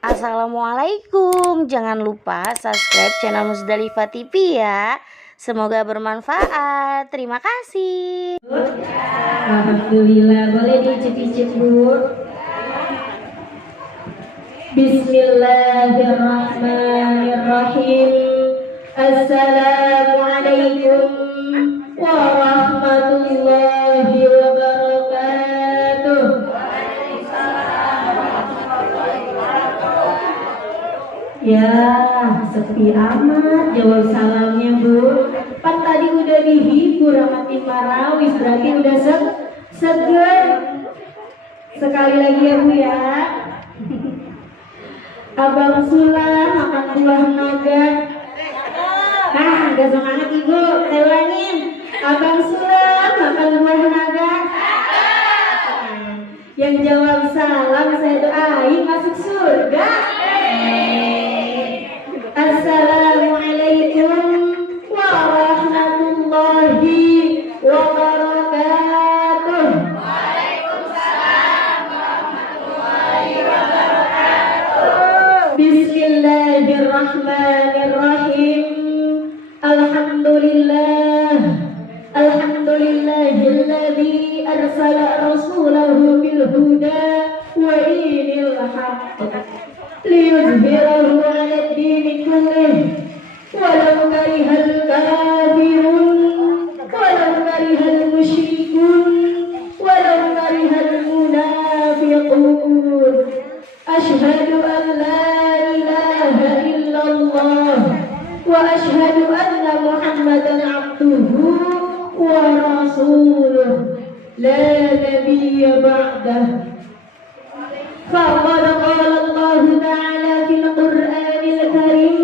Assalamualaikum. Jangan lupa subscribe channel Musdalifah TV ya. Semoga bermanfaat. Terima kasih. Alhamdulillah, boleh dicicip-cicip Bu. Bismillahirrahmanirrahim. Assalamualaikum warahmatullahi wabarakatuh. Ya, sepi amat jawab salamnya Bu. Pan tadi udah dihibur sama tim Marawis, berarti udah seger. Sekali lagi ya Bu ya. Abang Sula makan buah naga. Nah, gak semangat Ibu, saya ulangin. Abang Sula makan buah naga. Yang jawab salam saya doain masuk surga. Assalamualaikum warahmatullahi wabarakatuh. Waalaikumsalam warahmatullahi wabarakatuh. Bismillahirrahmanirrahim. Alhamdulillahilladzi arsala rasulahu bil huda wa dinil haqq liyuzhirahu 'ala ad-dini kullih walau karihal kafirun walau karihal musyrikun walau karihal munafiqun. Asyhadu an la ilaha illallah wa asyhadu anna Muhammadan abduhu wa rasuluh la nabiyya ba'dah. فقد قال الله تعالى في القرآن الكريم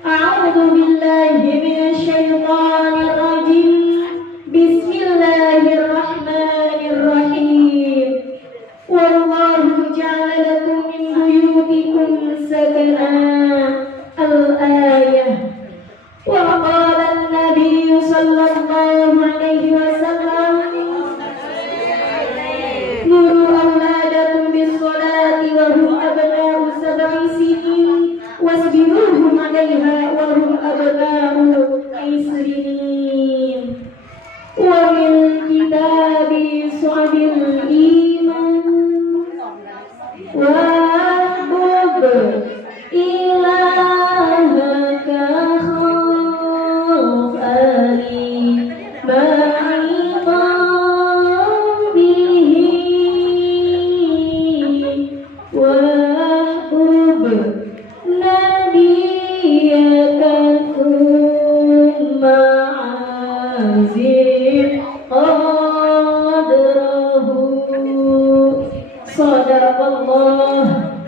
أعوذ بالله من الشيطان الرجيم بسم الله الرحمن الرحيم والله جعل لكم من بيوتكم سكنا الآية. وقال النبي صلى الله عليه وسلم مروا أولادكم بالصلاة وهم أبناء 7 سنين واصبروهم عليها وهم أبناء 10 سنين. ومن كتاب صعب الإيمان واحبب إلهك خوف ألي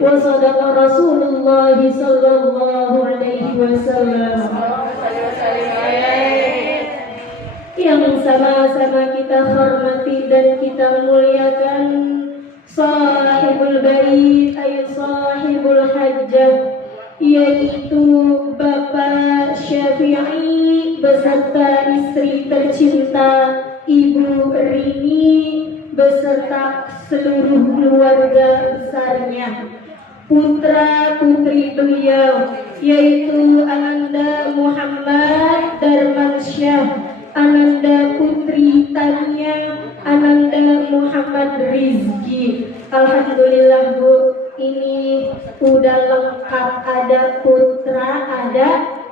wa sadaqa Rasulullah sallallahu alaihi wasallam. Yang sama-sama kita hormati dan kita muliakan sahibul bait ay sahibul hajjah, yaitu Bapak Syafi'i beserta istri tercinta Ibu Rini beserta seluruh keluarga besarnya, putra putri beliau yaitu Ananda Muhammad Darmansyah, Ananda Putri Tania, Ananda Muhammad Rizki. Alhamdulillah Bu, ini udah lengkap, ada putra, ada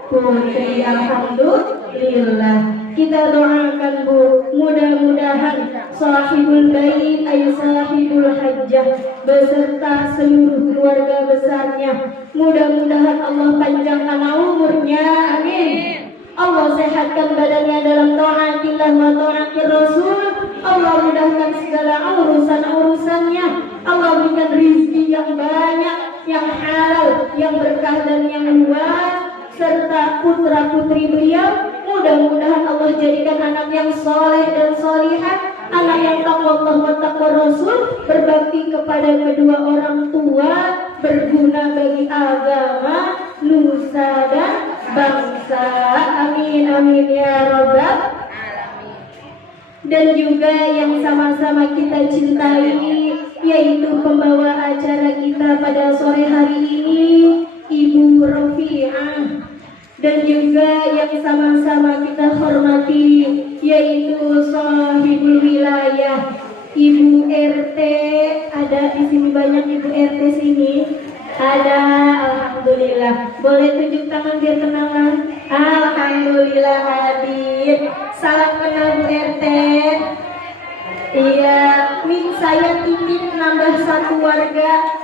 putri. Alhamdulillah. Kita doakan Bu, mudah-mudahan sahibul bait ay sahibul hajjah beserta seluruh keluarga besarnya, mudah-mudahan Allah panjangkan umurnya, amin. Allah sehatkan badannya dalam taatillah wa taatir Rasul. Allah mudahkan segala urusan-urusannya. Allah berikan rizki yang banyak, yang halal, yang berkah dan yang luas, serta putra-putri beliau. Mudah-mudahan Allah jadikan anak yang soleh dan solihah, anak yang takwa Allah wa takwa Rasul, berbakti kepada kedua orang tua, berguna bagi agama, nusa dan bangsa. Amin amin ya rabbal alamin. dan juga yang sama-sama kita cintai, yaitu pembawa acara kita pada sore hari ini, Ibu Rofiah, dan juga yang sama-sama kita hormati, yaitu Sahibul Wilayah, Ibu RT. Ada di sini banyak Ibu RT sini. Ada, alhamdulillah. Boleh tunjuk tangan biar kenalan. Alhamdulillah hadir. Salam kenal Bu RT. Iya, nih saya titip nambah 1 warga.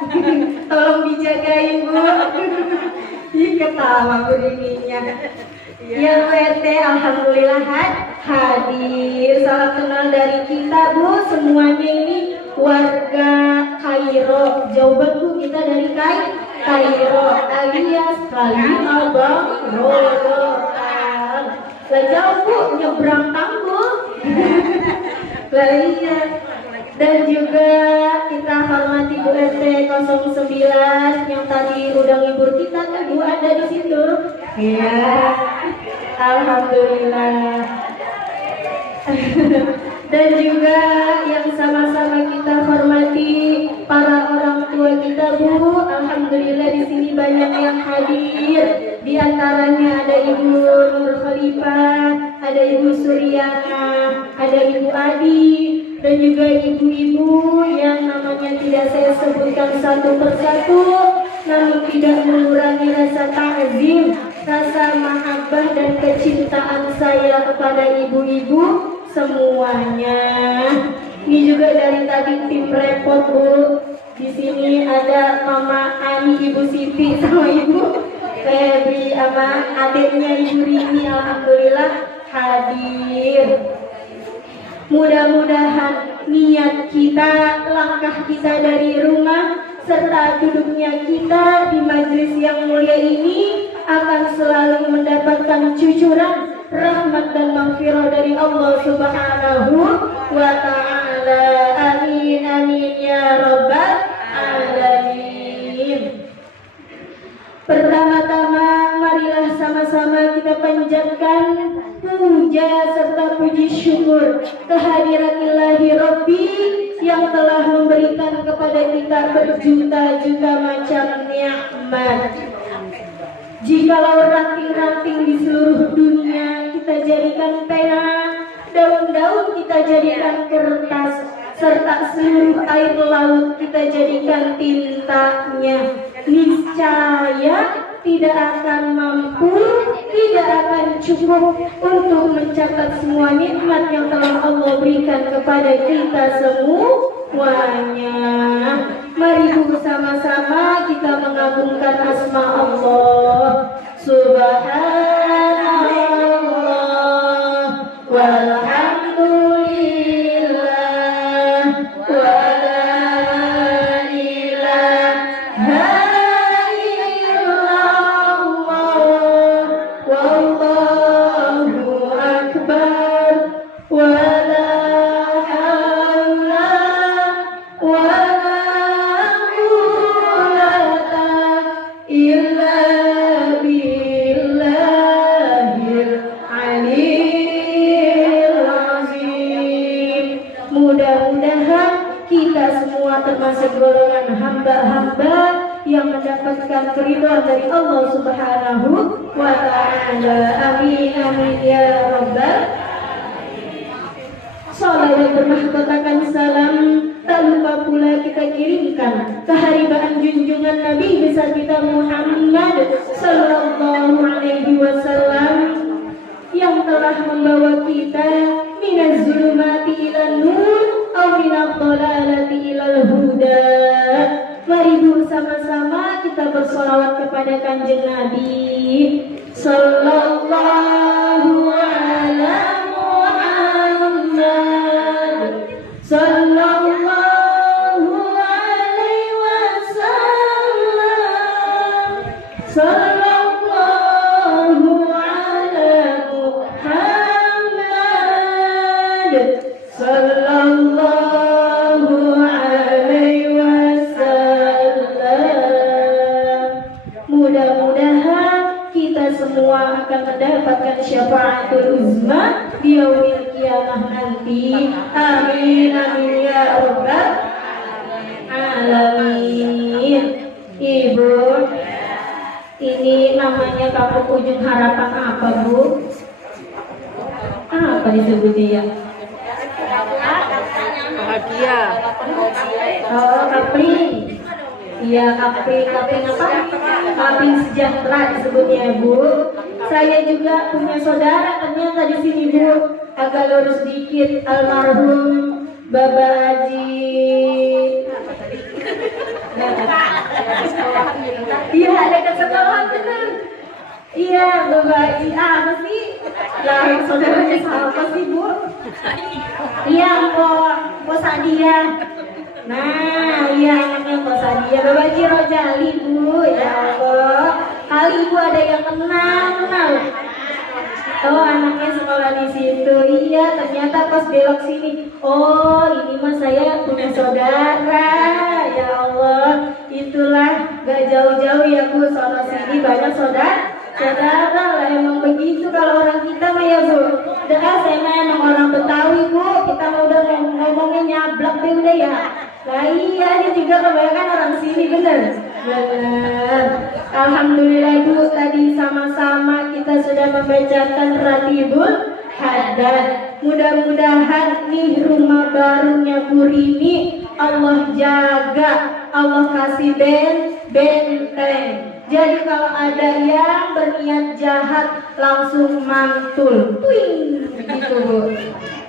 Tolong dijagain Bu. Ih, ketawa Bu ininya. Ya Bu RT, alhamdulillah hadir. Salam kenal dari kita Bu. Semuanya ini warga Kairo. Jauh Bu, kita dari Kairo alias Kaliabang Rotan. Lah jauh Bu, nyebrang tangguh. Lah iya. Dan juga kita hormati Bu RT 09 yang tadi udah ngibur kita tuh Bu, ada di situ. Iya. Alhamdulillah. Dan juga yang sama-sama kita hormati para orang tua kita Bu. Alhamdulillah di sini banyak yang hadir. Di antaranya ada Ibu Nur Khalifah, ada Ibu Suryana, ada Ibu Adi, dan juga ibu-ibu yang namanya tidak saya sebutkan satu persatu, namun tidak mengurangi rasa ta'zim, rasa mahabbah dan kecintaan saya kepada ibu-ibu semuanya. Ini juga dari tadi tim repot Bu. Di sini ada Mama Ani, Ibu Siti sama Ibu Febri sama adiknya Ibu Rini, alhamdulillah hadir. Mudah-mudahan niat kita, langkah kita dari rumah, serta duduknya kita di majelis yang mulia ini akan selalu mendapatkan cucuran rahmat dan maghfirah dari Allah Subhanahu wa ta'ala. Amin amin ya rabbal alamin. Pertama-tama marilah sama-sama kita panjatkan puja serta puji syukur kehadirat Ilahi Rabbi yang telah memberikan kepada kita berjuta-juta macam nikmat. Jikalau ranting-ranting di seluruh dunia kita jadikan pena, daun-daun kita jadikan kertas, serta seluruh air laut kita jadikan tintanya, niscaya tidak akan mampu, tidak akan cukup untuk mencatat semua nikmat yang telah Allah berikan kepada kita semuanya. Mari bersama-sama kita mengagungkan asma Allah. Subhanallah walhamdulillah wa la ilaha illallah wallahu akbar wa la hawla wa termasuk golongan hamba-hamba yang mendapatkan keridhaan dari Allah Subhanahu wa ta'ala. Amin amin ya rabbal. Salawat bermahkotakan salam tak lupa pula kita kirimkan keharibaan junjungan Nabi besar kita Muhammad sallallahu alaihi wasallam yang telah membawa kita minaz zulumati ilan nur aw minadh dhalalati ilal huda. Mari bersama-sama kita bersolawat kepada Kanjeng Nabi sallallahu ala Muhammad sallallahu alaihi wasallam sallallahu ala Muhammad sallallahu alaihi wasallam. Mudah-mudahan kita semua akan mendapatkan syafaatul uzma di yaumil kiamah nanti. Amin amin ya rabbal alamin. Ibu, ini namanya Kampung Ujung Harapan apa, Bu? Apa disebutnya ya? Bahagia. Oh, kapling. Iya, kapling apa? Kapling sejahtera disebutnya, Bu. Saya juga punya saudara ternyata di sini, Bu. Agak lurus dikit, almarhum Bapak Haji. Iya, ada ke sekolah bener. Iya, Bapak Haji. Apa sih? Lah, saudaranya siapa sih, Bu? Iya, Kok Sadia. Nah, iya anaknya Kok Sadia. Bapak Haji Rojali, Bu. Ya Allah. Kali Ibu ada yang kenal. Oh, anaknya sekolah di situ. Iya, ternyata pas belok sini. Oh, ini mah saya punya saudara. Ya Allah, itulah gak jauh-jauh ya, Bu. Sono sini banyak saudara lah, emang begitu kalau orang kita mah ya, Bu. Saya mah emang orang Betawi, Bu. Kita mah udah ngomongnya nyablak deh udah ya. Nah iya, ini juga kebanyakan orang sini, bener. Alhamdulillah, Bu, tadi sama-sama kita sudah membacakan Ratibul Haddad. Mudah-mudahan nih rumah barunya Bu Rini Allah jaga, Allah kasih benteng. Jadi kalau ada yang berniat jahat langsung mantul, twing, gitu, Bu.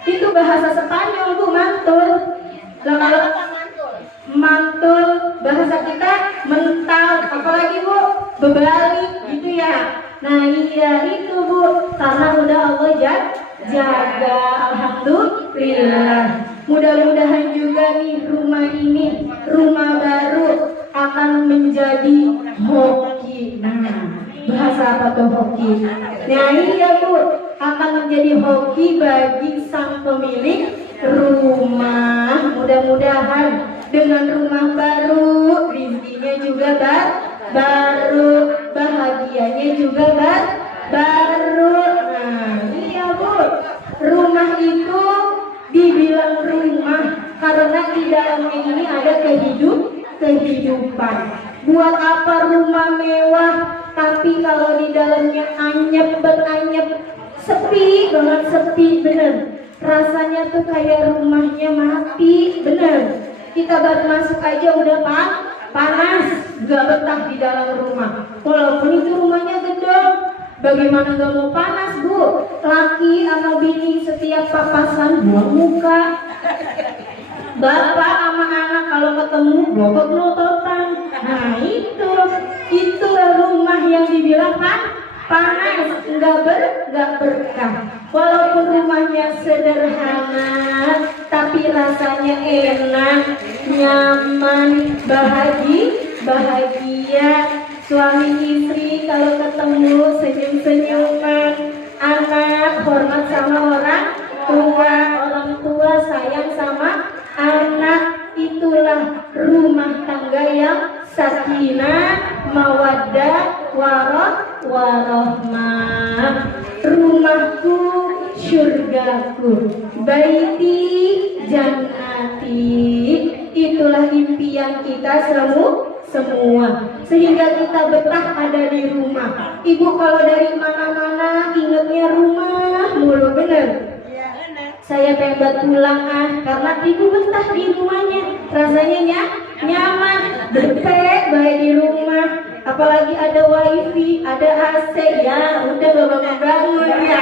Itu bahasa Spanyol, Bu, mantul. Kalau mantul bahasa kita mental, apalagi, Bu, berbalik gitu ya. Nah iya itu, Bu, karena udah Allah jaga. Alhamdulillah. Mudah-mudahan juga nih rumah ini, rumah baru akan menjadi hoki. Nah, bahasa apa tuh hoki? Nah iya, Bu, akan menjadi hoki bagi sang pemilik rumah. Mudah-mudahan dengan rumah baru, rezekinya juga baru, bahagianya juga baru. Nah iya, Bu, rumah itu dibilang rumah karena di dalamnya ini ada kehidupan. Buat apa rumah mewah tapi kalau di dalamnya anyep, sepi banget, sepi bener. Rasanya tuh kayak rumahnya mati, bener. Kita baru masuk aja udah panas, gak betah di dalam rumah. Walaupun itu rumahnya gedung, bagaimana gak mau panas, Bu? Laki sama bini setiap papasan buang muka. Bapak sama anak kalau ketemu blotot-blototan. Nah itu rumah yang dibilang panas, nggak berkah. Walaupun rumahnya sederhana, tapi rasanya enak, nyaman, bahagia. Suami istri kalau ketemu senyum-senyuman, anak hormat sama orang tua sayang sama anak. Itulah rumah tangga yang sakinah, mawaddah, warahmah. Rumahku syurgaku, baiti jannati. Itulah impian kita semua, sehingga kita betah ada di rumah. Ibu kalau dari mana-mana ingetnya rumah mulu, bener. Saya pengen pulang karena ibu betah di rumahnya, rasanya nyaman, baik di rumah. Apalagi ada wifi, ada AC, ya udah bangun ya.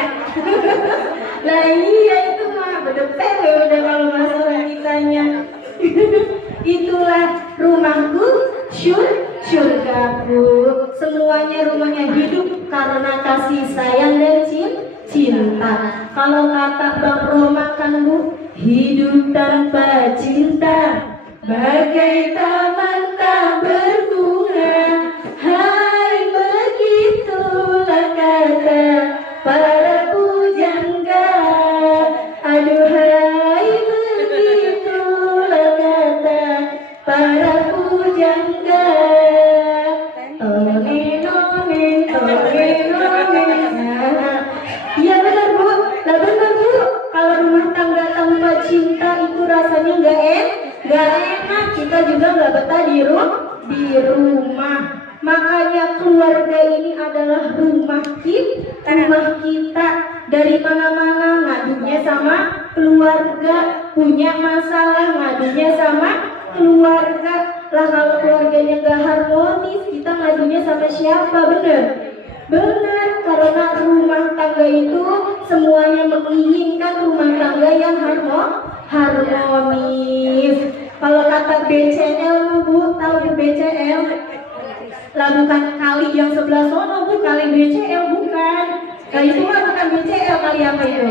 Nah iya itu mah berdepet udah kalau masalah kitanya. Itulah rumahku, surgaku. Semuanya rumahnya hidup karena kasih sayang dan cinta. Kalau kata Bang Roma kan, Bu, hidup tanpa cinta bagai taman tak berbunga. Hai, begitulah kata para pujangga. Aduhai, begitulah kata para pujangga. Iya benar, Bu. Lah benar, Bu. Kalau Gak enak, kita juga gak betah di rumah. Makanya keluarga ini adalah rumah kita. Dari mana-mana ngadunya sama keluarga, punya masalah ngadunya sama keluarga. Lah kalau keluarganya gak harmonis, kita ngadunya sama siapa? Bener, karena rumah tangga itu semuanya menginginkan rumah tangga yang harmonis. Kalau kata BCL, Bu, tahu di BCL? Lah bukan kali yang sebelah sono, Bu, kali BCL bukan. Nah itu mah bukan BCL, kali apa itu?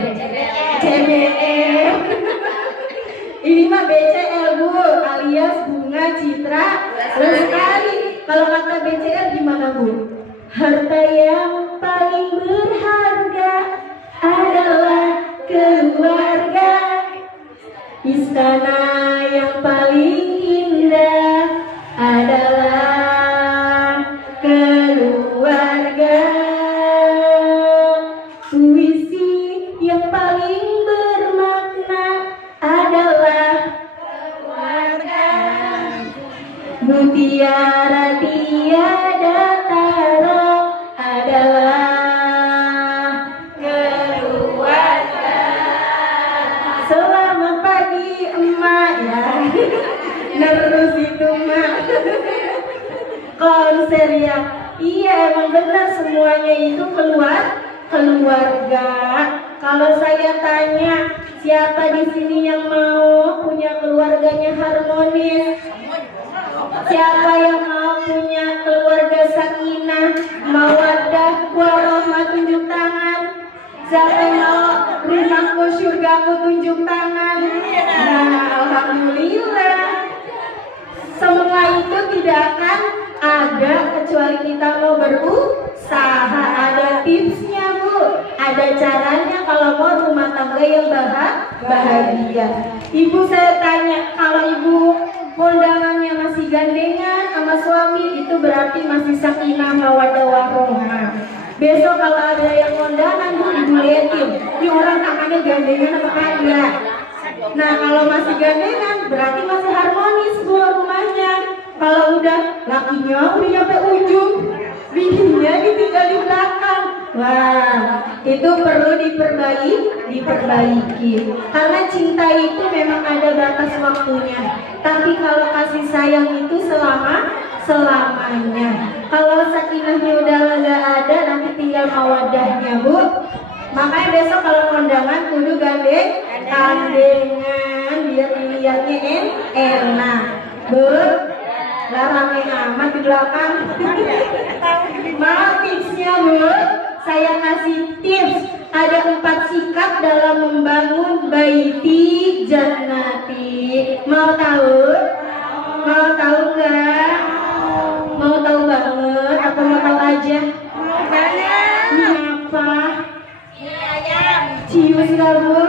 CBL. Ini mah BCL, Bu, alias Bunga Citra Lestari. Kalau kata BCL gimana, Bu? Harta yang paling berharga adalah keluarga. Istana yang paling indah adalah keluarga. Puisi yang paling bermakna adalah keluarga. Mutiara tiada tara adalah keluarga. Selamat pagi emak ya. Nerus itu emak. Konser ya. Iya emang benar semuanya itu keluarga. Kalau saya tanya siapa di sini yang mau punya keluarganya harmonis? Siapa yang mau punya keluarga sakinah, mawaddah, warahmah, tunjuk tangan. Siapa yang mau rumahku surgaku, tunjuk tangan. Nah, alhamdulillah. Semua itu tidak akan ada kecuali kita mau berusaha. Ada tipsnya, Bu. Ada caranya kalau mau rumah tangga yang bahagia. Ibu saya tanya, kalau ibu kondangannya masih gandengan sama suami, itu berarti masih sakinah mawaddah warahmah. Besok kalau ada yang kondangan, Bu, ibu liatin, ini orang tangannya gandengan apa kagak. Nah kalau masih gandengan berarti masih harmonis, Bu, rumahnya. Kalau udah lakinya udah nyampe ujung, bininya ditinggal di belakang. Wah, itu perlu diperbaiki. Karena cinta itu memang ada batas waktunya. Tapi kalau kasih sayang itu selamanya. Kalau sakinahnya udah nggak ada, nanti tinggal mawadahnya, Bu. Makanya besok kalau kondangan kudu gandengan biar dilihatnya enak. Bu, larangnya amat di belakang. Mau tipsnya, Bu? Saya kasih tips. Ada 4 sikap dalam membangun baiti jannati. Mau tahu? Mau tahu nggak? Mau tahu banget? Apa mau tahu aja? Ini apa? Cius nggak, Bu?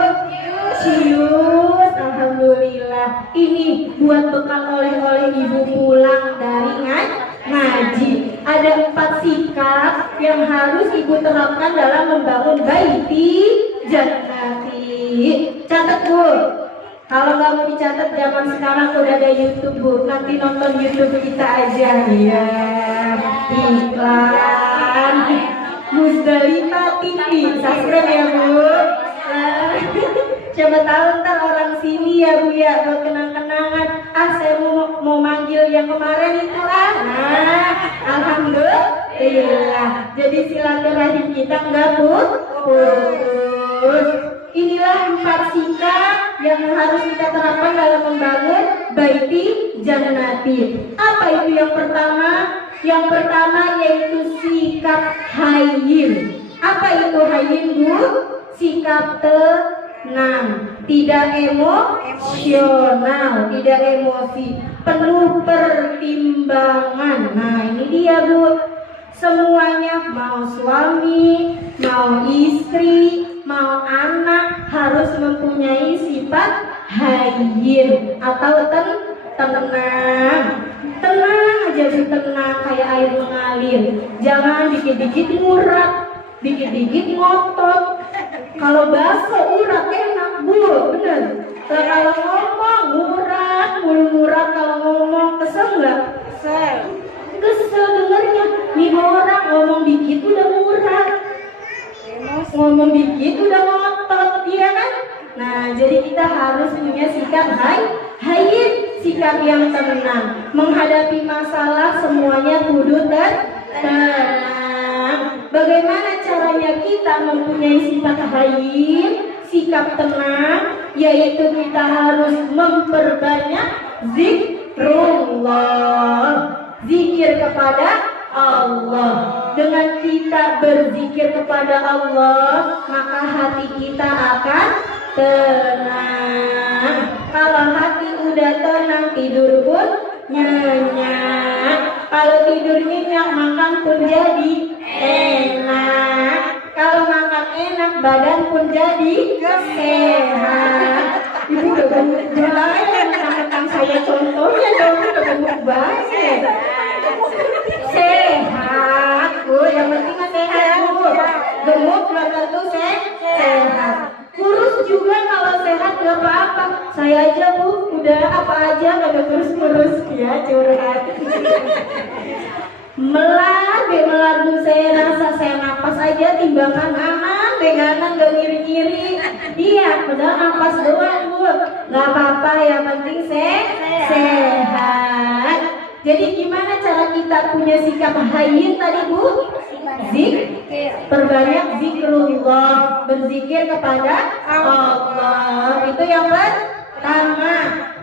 Cius. Alhamdulillah. Ini buat bekal oleh-oleh ibu pulang dari ngaji. Ada 4 sikap yang harus ibu terapkan dalam membangun baiti jannati. Catat, Bu. Kalau nggak mau dicatat, zaman sekarang udah ada YouTube, Bu. Nanti nonton YouTube kita aja ya. Iklan Musdalifah TV. Subscribe ya, Bu. Coba tahu ntar orang sini ya, Bu, ya, buat kenang-kenangan. Saya mau manggil yang kemarin itu Nah, alhamdulillah. Jadi silaturahim kita nggak putus. Inilah 4 sikap yang harus kita terapkan dalam membangun baiti jannati. Apa itu yang pertama? Yang pertama yaitu sikap hayyin. Apa itu hayyin, Bu? Sikap tenang, tidak emosional, tidak emosi, penuh pertimbangan. Nah ini dia, Bu. Semuanya, mau suami, mau istri, mau anak, harus mempunyai sifat hayyin atau tenang. Tenang aja, tenang kayak air mengalir. Jangan dikit-dikit ngurat, dikit-dikit ngotot. Kalau bakso urat enak, Bu, bener. Kalau ngomong murah, murah kalau ngomong kesel nggak? Kesel dengernya. Nih orang ngomong dikit udah murah, ngomong dikit udah ngotot, iya kan? Nah, jadi kita harus punya sikap hayyin, sikap yang tenang. Menghadapi masalah semuanya kudu tenang. Bagaimana caranya kita mempunyai sifat hayyin, sikap tenang? Yaitu kita harus memperbanyak zikrullah, zikir kepada Allah. Dengan kita berzikir kepada Allah, maka hati kita akan tenang. Kalau hati udah tenang, tidur pun nyenyak. Kalau tidur nyenyak, makan pun jadi enak. Kalau makan enak, badan pun jadi sehat. Ibu udah gemuk banget, tentang saya contohnya dong, udah gemuk banget. Sehat, Bu. Yang penting sehat, Bu. Gemuk belum tentu sehat. Kurus juga kalau sehat gak apa-apa. Saya aja, Bu, udah apa aja gak ada kurus-kurus. Ya, curhat. Melar Bu, saya rasa saya napas aja timbangan aman, pegangan gak ngiri-ngiri. Iya, padahal napas doang, Bu. Gak apa-apa, yang penting sehat. Jadi gimana cara kita punya sikap hayyin tadi, Bu? Perbanyak zikrullah, berzikir kepada Allah. Itu yang pertama.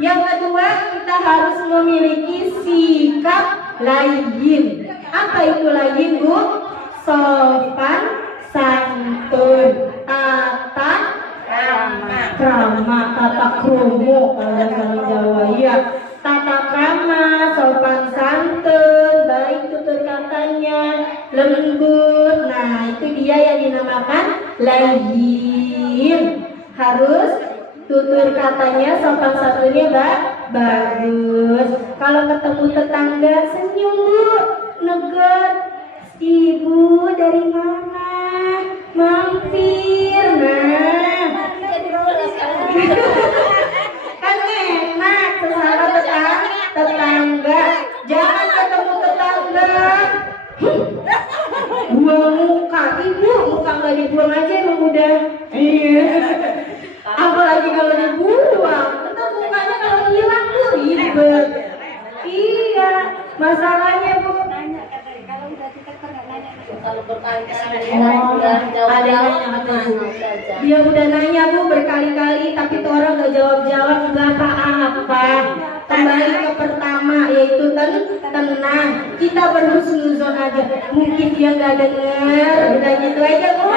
Yang kedua, kita harus memiliki sikap layyin. Apa itu layyin, Bu? Sopan, santun, tata krama, tata kromo kalau Jawa ya. Tata krama, sopan santun, baik tutur katanya, lembut. Nah, itu dia yang dinamakan layyin. Harus tutur katanya, sopan santunnya bagus. Kalau ketemu tetangga, senyum, Bu, negur. Ibu dari mana? Mampir. Nah, kan enak sesama tetangga. Jangan ketemu tetangga buang muka. Ibu, muka nggak dibuang aja emang udah. Iya. Apalagi kalau dibuang, tetap mukanya kalau hilang tuh ribet. Iya, masalahnya, Bu. Kalau berkali-kali dia udah nanya, Bu, berkali-kali, tapi tuh orang gak jawab-jawab, gak apa-apa. Kembali ke pertama, yaitu tenang. Kita berhusnuzon aja. Mungkin dia gak denger, udah gitu aja, Bu.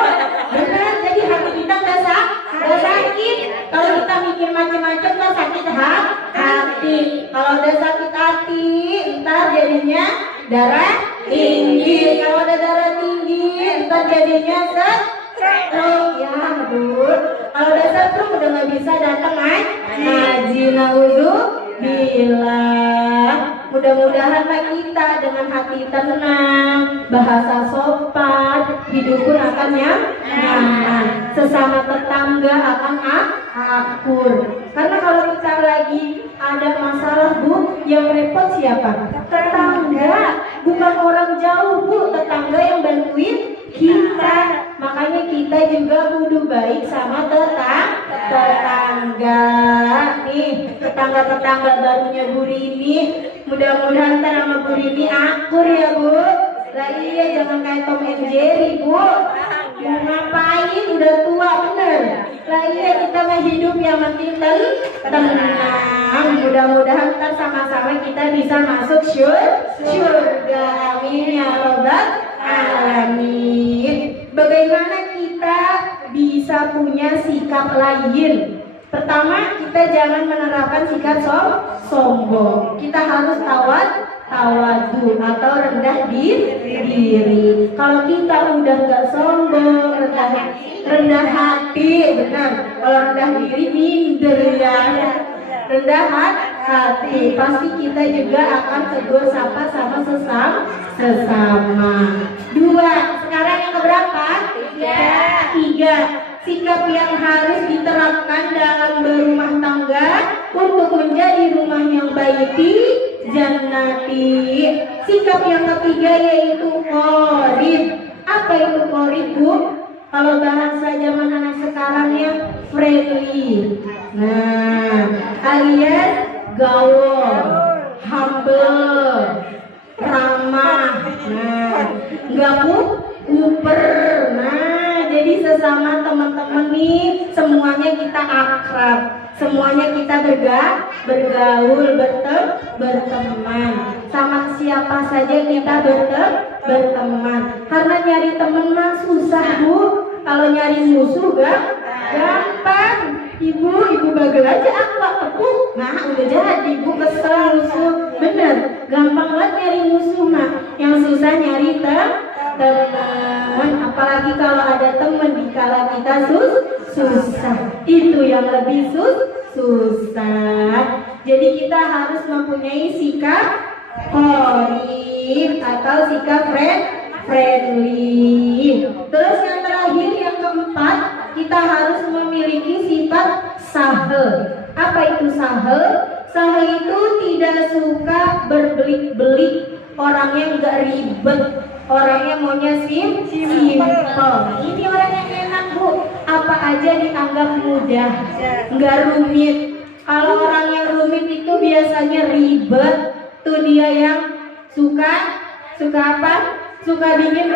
Benar, jadi hati kita gak sakit. Kalau kita mikir macam-macam gak sakit hati. Kalau udah sakit hati, ntar jadinya darah tinggi. Kalau ada darah tinggi, ntar jadinya stroke. Ya, Bu. Kalau udah stroke udah nggak bisa datang ngaji. Naudzubillah. Mudah-mudahan kita dengan hati tenang, bahasa sopan, hidup pun akan nyaman. Sesama tetangga akan akur. Karena kalau kita lagi ada masalah, Bu, yang repot siapa? Tetangga, bukan orang jauh, Bu. Tetangga yang bantuin kita. Makanya kita juga kudu baik sama tetangga. Nih, tetangga-tetangga barunya Bu Rini, mudah-mudahan ntar sama Bu Rini akur ya, Bu. Lah iya, jangan kayak Tom and Jerry, Bu. Mau ngapain, udah tua bener. Lah iya, kita mah hidup yang penting tenang. Mudah-mudahan ntar sama-sama kita bisa masuk surga. Amin ya robbal alamin. Bagaimana kita bisa punya sikap layyin? Pertama, kita jangan menerapkan sikap sombong. Kita harus tawadu atau rendah diri. Kalau kita udah gak sombong, rendah hati, benar. Kalau rendah diri minder ya. Rendah hati, pasti kita juga akan tegur sapa sama sesama. Dua, sekarang yang keberapa? Tiga. Sikap yang harus diterapkan dalam berumah tangga yaitu qorib. Apa itu qorib, Bu? Kalau bahasa zaman anak sekarangnya friendly. Nah, alias gaul, humble, ramah. Nah, nggak kuper. Nah, jadi sesama teman-teman nih semuanya kita akrab, semuanya kita bergaul, berteman. Sama siapa saja kita berteman. Karena nyari teman mah susah, Bu. Kalau nyari musuh gampang. Ibu bagel aja aku tepuk. Nah, udah jadi ibu kesel musuh. Bener, gampang banget nyari musuh mah. Yang susah nyari teman. Apalagi kalau ada teman dikala kita susah. Itu yang lebih susah. Jadi kita harus mempunyai sikap qorib atau sikap friendly. Terus yang terakhir, yang keempat, kita harus memiliki sifat sahel. Apa itu sahel? Sahel itu tidak suka berbelit-belit, orangnya nggak ribet, orangnya maunya simple. Ini orang yang enak, Bu. Apa aja dianggap mudah, nggak rumit. Kalau orang yang rumit itu biasanya ribet. Tuh dia yang suka apa? Suka bikin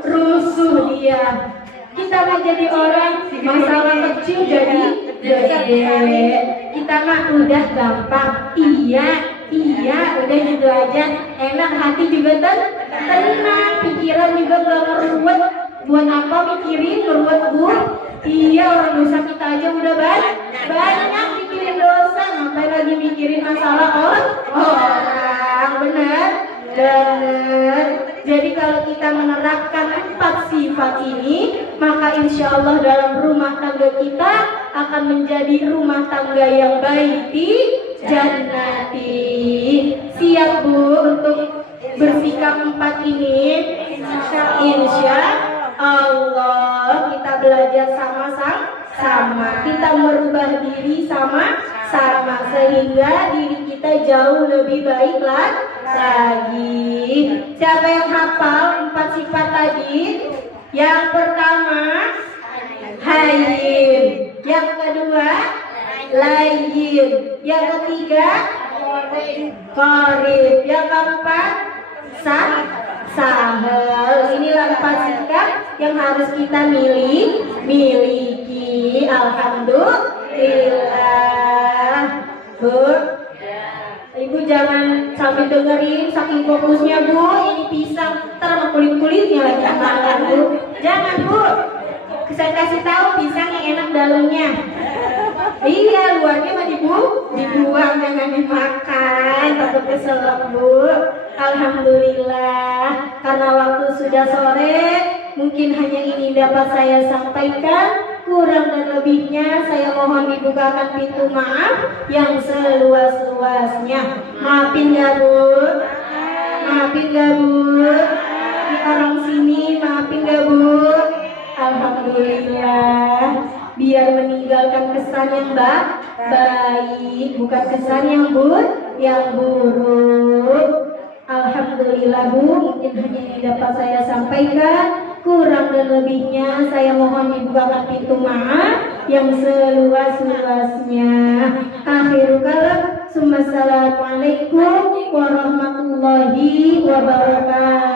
rusuh dia. Kita mah jadi orang masalah kecil jadi gede. Kita mah udah gampang. Iya, udah gitu aja. Enak, hati juga tenang, pikiran juga gak ngeruwet. Buat apa mikirin ngeruwet, Bu? Iya, orang dosa kita aja udah banyak mikirin dosa. Ngapain lagi mikirin masalah orang? Bener. Jadi kalau kita menerapkan 4 sifat ini, maka insya Allah dalam rumah tangga kita akan menjadi rumah tangga yang baik di jannati. Siap, Bu, untuk bersikap 4 ini? Insya Allah kita belajar sama-sama, kita merubah diri sama-sama, sehingga diri kita jauh lebih baik lagi. Siapa yang hafal 4 sifat tadi? Yang pertama hayyin, yang kedua layyin, yang ketiga qorib, yang keempat sahel. Inilah 4 sikap yang harus kita miliki. Alhamdulillah, Bu. Ibu jangan sampai dengerin saking fokusnya, Bu. Ini pisang, ntar sama kulit-kulitnya lagi makan, Bu. Jangan, Bu. Saya kasih tahu pisang yang enak dalamnya. Iya, luarnya mah dibuang, jangan dimakan. Takut keselak, Bu. Alhamdulillah, karena waktu sudah sore, mungkin hanya ini dapat saya sampaikan. Kurang dan lebihnya saya mohon dibukakan pintu maaf yang seluas-luasnya. Maafin gak, Bu? Maafin gak, Bu? Di orang sini maafin gak, Bu? Alhamdulillah, biar meninggalkan kesan yang baik, bukan kesan yang buruk. Alhamdulillah, Bu, mungkin hanya ini dapat saya sampaikan. Kurang dan lebihnya saya mohon dibukakan pintu maaf yang seluas-luasnya. Akhirul kalam, assalamualaikum warahmatullahi wabarakatuh.